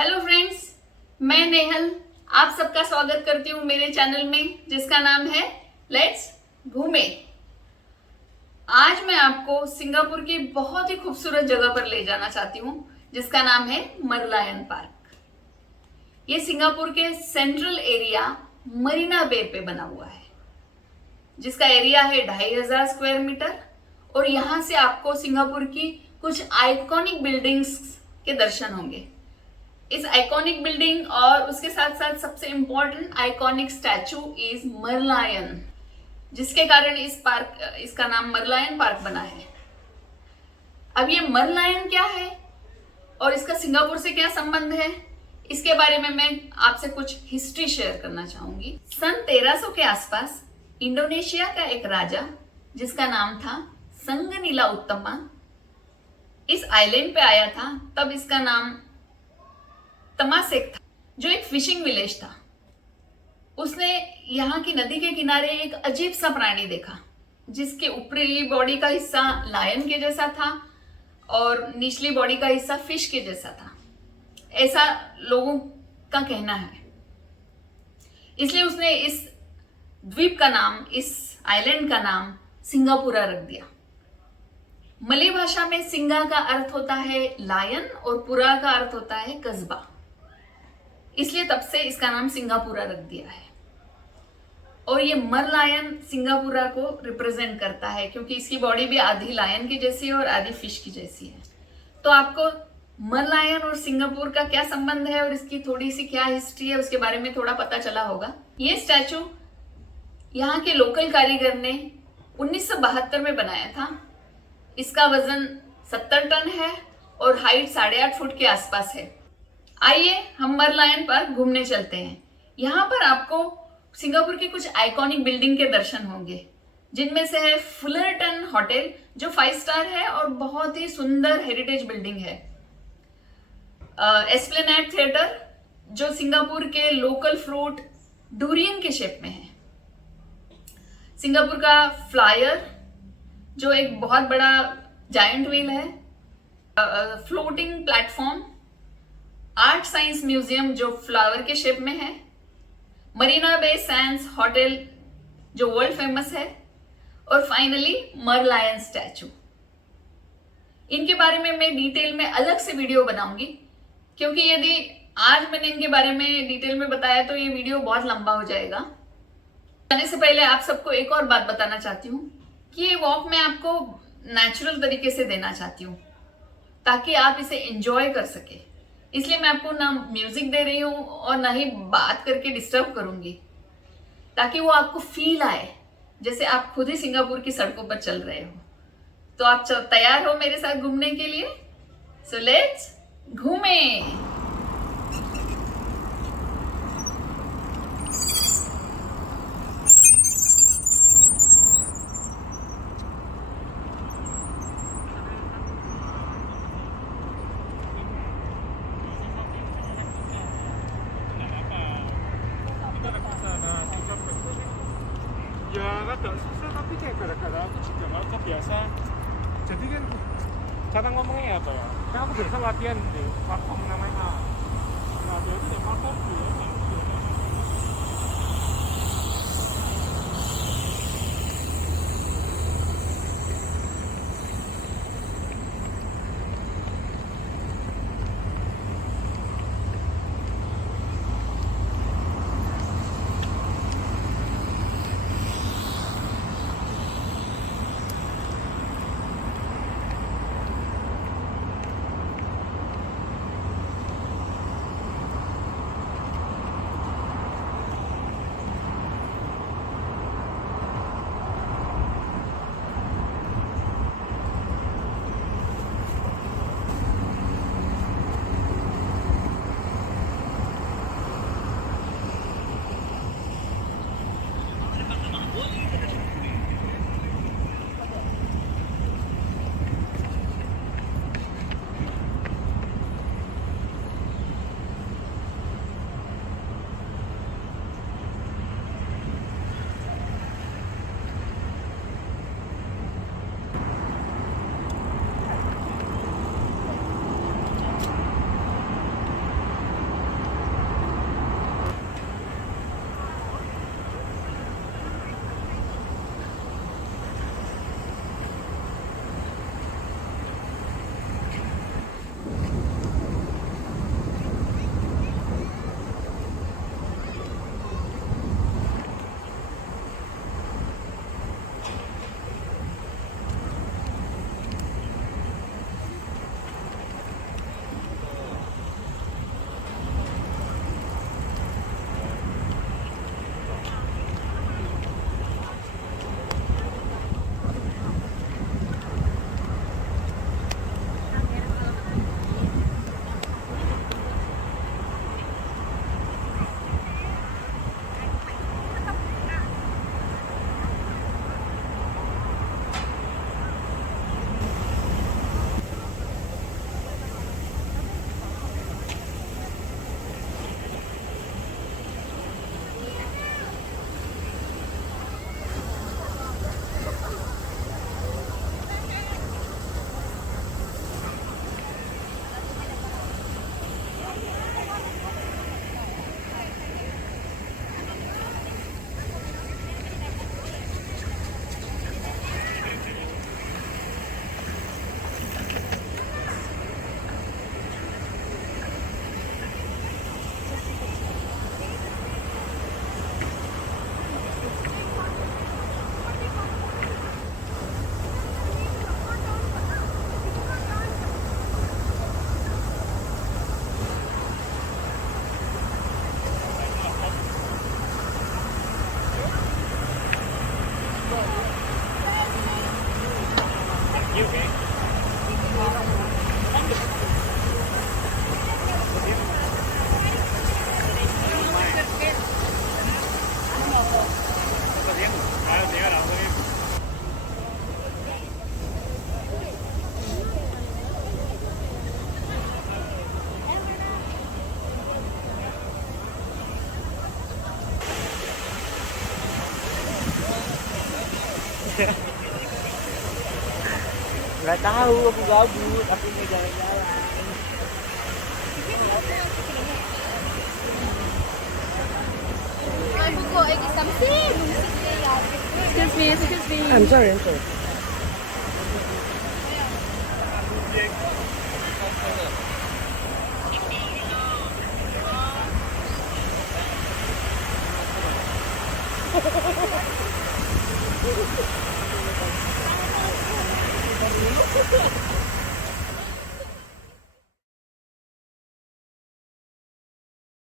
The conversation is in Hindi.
हेलो फ्रेंड्स, मैं नेहल आप सबका स्वागत करती हूँ मेरे चैनल में जिसका नाम है लेट्स घूमे। आज मैं आपको सिंगापुर की बहुत ही खूबसूरत जगह पर ले जाना चाहती हूँ जिसका नाम है मरलायन पार्क। ये सिंगापुर के सेंट्रल एरिया मरीना बे पे बना हुआ है जिसका एरिया है 2500 स्क्वायर मीटर और यहां से आपको सिंगापुर की कुछ आइकॉनिक बिल्डिंग्स के दर्शन होंगे। इस आइकॉनिक बिल्डिंग और उसके साथ साथ सबसे इंपॉर्टेंट आइकॉनिक स्टैचू इज मरलायन, जिसके कारण इसका नाम मरलायन पार्क बना है। अब ये मरलायन क्या है और इसका सिंगापुर से क्या संबंध है, इसके बारे में मैं आपसे कुछ हिस्ट्री शेयर करना चाहूंगी। सन 1300 के आसपास इंडोनेशिया का एक राजा जिसका नाम था संगनीला उत्तमा इस आइलैंड पे आया था। तब इसका नाम तमासेक था, जो एक फिशिंग विलेज था। उसने यहाँ की नदी के किनारे एक अजीब सा प्राणी देखा जिसके ऊपरी बॉडी का हिस्सा लायन के जैसा था और निचली बॉडी का हिस्सा फिश के जैसा था, ऐसा लोगों का कहना है। इसलिए उसने इस द्वीप का नाम, इस आइलैंड का नाम सिंगापुरा रख दिया। मलय भाषा में सिंगा का अर्थ होता है लायन और पुरा का अर्थ होता है कस्बा, इसलिए तब से इसका नाम सिंगापुरा रख दिया है। और ये मरलायन सिंगापुरा को रिप्रेजेंट करता है क्योंकि इसकी बॉडी भी आधी लायन की जैसी है और आधी फिश की जैसी है। तो आपको मरलायन और सिंगापुर का क्या संबंध है और इसकी थोड़ी सी क्या हिस्ट्री है उसके बारे में थोड़ा पता चला होगा। ये स्टैचू यहाँ के लोकल कारीगर ने 1972 में बनाया था। इसका वजन 70 टन है और हाइट 8.5 फुट के आसपास है। आइए हम मरलायन पार्क घूमने चलते हैं। यहाँ पर आपको सिंगापुर की कुछ आइकॉनिक बिल्डिंग के दर्शन होंगे, जिनमें से है फुलरटन होटल जो 5 स्टार है और बहुत ही सुंदर हेरिटेज बिल्डिंग है। एस्प्लेनेड थिएटर जो सिंगापुर के लोकल फ्रूट डूरियन के शेप में है। सिंगापुर का फ्लायर जो एक बहुत बड़ा जायंट व्हील है। Floating platform, art science museum जो फ्लावर के शेप में है। मरीना बे सैंड्स होटल जो वर्ल्ड फेमस है और फाइनली मरलायन स्टैचू। इनके बारे में मैं डिटेल में अलग से वीडियो बनाऊंगी क्योंकि यदि आज मैंने इनके बारे में डिटेल में बताया तो ये वीडियो बहुत लंबा हो जाएगा। जाने से पहले आप सबको एक और बात बताना चाहती हूँ कि ये वॉक मैं आपको नेचुरल तरीके से देना चाहती हूँ ताकि आप इसे एंजॉय कर सके। इसलिए मैं आपको ना म्यूजिक दे रही हूँ और ना ही बात करके डिस्टर्ब करूंगी, ताकि वो आपको फील आए जैसे आप खुद ही सिंगापुर की सड़कों पर चल रहे हो। तो आप तैयार हो मेरे साथ घूमने के लिए? सो लेट्स घूमे। Ya rada susah tapi kayak gara-gara aku juga nggak kebiasa. Jadi kan cara ngomongnya apa ya? Kan aku biasa latihan di platform namanya. Nah dia itu udah platform ya. Nggak tahu, aku gabut, aku mau jalan-jalan. Excuse me, excuse me. I'm sorry, I'm sorry.